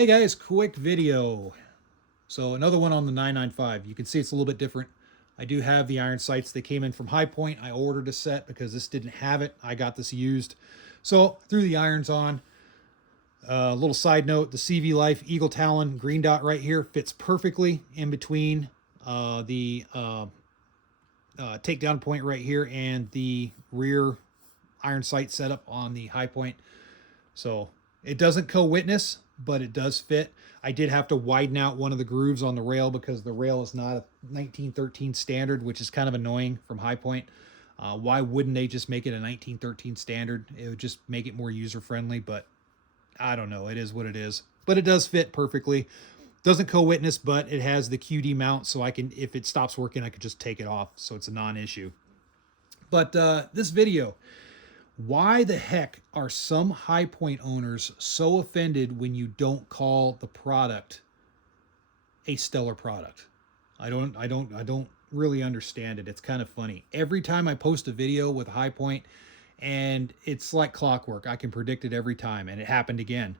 Hey guys, quick video. So another one on the 995. You can see it's a little bit different. I do have the iron sights. They came in from Hipoint. I ordered a set because this didn't have it. I got this used. So threw the irons on. A little side note, the CV Life Eagle Talon green dot right here fits perfectly in between the takedown point right here and the rear iron sight setup on the Hipoint. So it doesn't co-witness, but it does fit. I did have to widen out one of the grooves on the rail because the rail is not a 1913 standard, which is kind of annoying from Hipoint. Why wouldn't they just make it a 1913 standard? It would just make it more user-friendly, but I don't know. It is what it is. But it does fit perfectly. Doesn't co-witness, but it has the QD mount, so I can, if it stops working, I could just take it off, so it's a non-issue. But this video, why the heck are some Hipoint owners so offended when you don't call the product a stellar product? I don't really understand it. It's kind of funny. Every time I post a video with Hipoint, and it's like clockwork, I can predict it every time, and it happened again.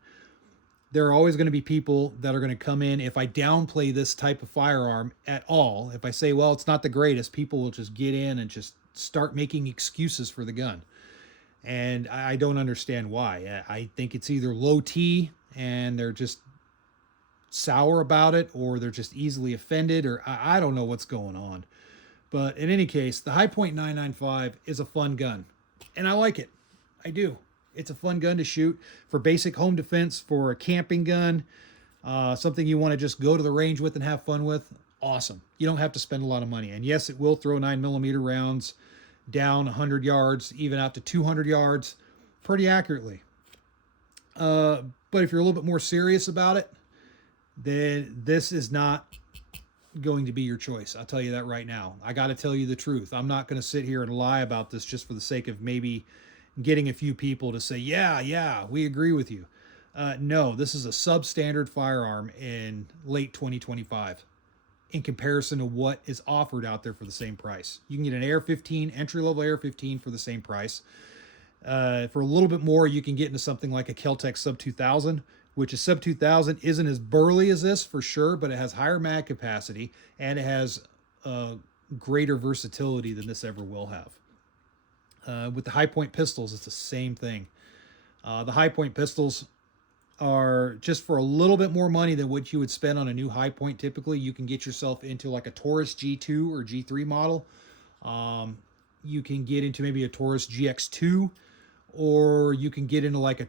There are always going to be people that are going to come in. If I downplay this type of firearm at all, if I say, well, it's not the greatest, people will just get in and just start making excuses for the gun. And I don't understand why. I think it's either low T and they're just sour about it, or they're just easily offended, or I don't know what's going on. But in any case, the Hipoint 995 is a fun gun, and I like it. I do. It's a fun gun to shoot for basic home defense, for a camping gun, something you want to just go to the range with and have fun with. Awesome. You don't have to spend a lot of money. And yes, it will throw 9mm rounds down 100 yards, even out to 200 yards, pretty accurately. But if you're a little bit more serious about it, then this is not going to be your choice. I'll tell you that right now. I got to tell you the truth. I'm not going to sit here and lie about this just for the sake of maybe getting a few people to say, yeah, we agree with you. No, this is a substandard firearm in late 2025 in comparison to what is offered out there for the same price. You can get an AR-15, entry-level AR-15 for the same price. For a little bit more, you can get into something like a Kel-Tec Sub 2000, which is Sub 2000 isn't as burly as this for sure, but it has higher mag capacity and it has greater versatility than this ever will have. With the Hipoint pistols, it's the same thing. The Hipoint pistols are just for a little bit more money than what you would spend on a new Hipoint. Typically, you can get yourself into like a Taurus G2 or G3 model. You can get into maybe a Taurus GX2, or you can get into like a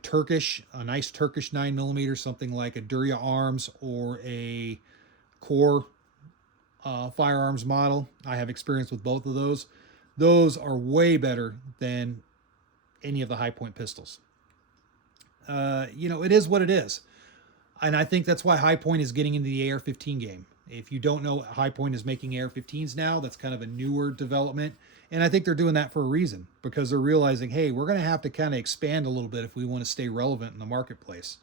nice Turkish 9mm, something like a Durya Arms or a Core firearms model. I have experience with both of those. Those are way better than any of the Hipoint pistols. It is what it is. And I think that's why Hipoint is getting into the AR-15 game. If you don't know, Hipoint is making AR-15s now. That's kind of a newer development. And I think they're doing that for a reason, because they're realizing, hey, we're going to have to kind of expand a little bit if we want to stay relevant in the marketplace.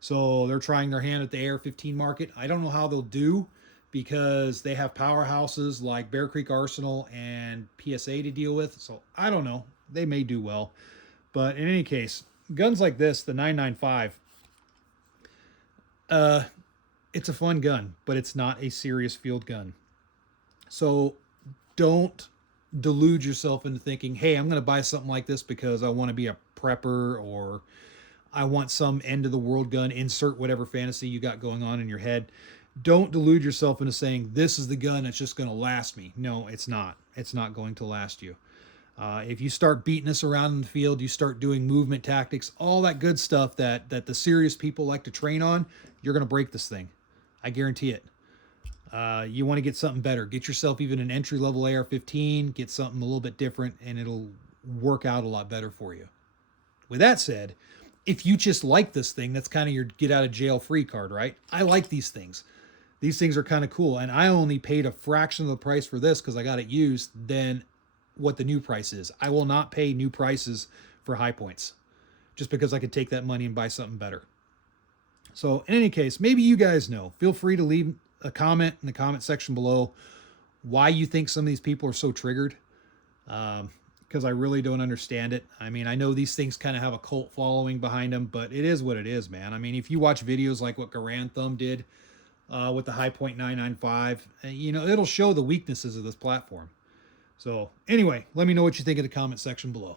So they're trying their hand at the AR-15 market. I don't know how they'll do, because they have powerhouses like Bear Creek Arsenal and PSA to deal with. So I don't know. They may do well. But in any case, guns like this, the 995, it's a fun gun, but it's not a serious field gun. So don't delude yourself into thinking, hey, I'm going to buy something like this because I want to be a prepper, or I want some end of the world gun. Insert whatever fantasy you got going on in your head. Don't delude yourself into saying this is the gun that's just going to last me. No, it's not. It's not going to last you. If you start beating us around in the field, you start doing movement tactics, all that good stuff that the serious people like to train on, you're going to break this thing. I guarantee it. You want to get something better. Get yourself even an entry-level AR-15. Get something a little bit different, and it'll work out a lot better for you. With that said, if you just like this thing, that's kind of your get-out-of-jail-free card, right? I like these things. These things are kind of cool, and I only paid a fraction of the price for this because I got it used than what the new price is. I will not pay new prices for Hipoints just because I could take that money and buy something better. So in any case, maybe you guys know. Feel free to leave a comment in the comment section below why you think some of these people are so triggered. because I really don't understand it. I mean, I know these things kind of have a cult following behind them, but it is what it is, man. I mean, if you watch videos like what Garand Thumb did with the Hipoint 995, you know, it'll show the weaknesses of this platform. So anyway, let me know what you think in the comment section below.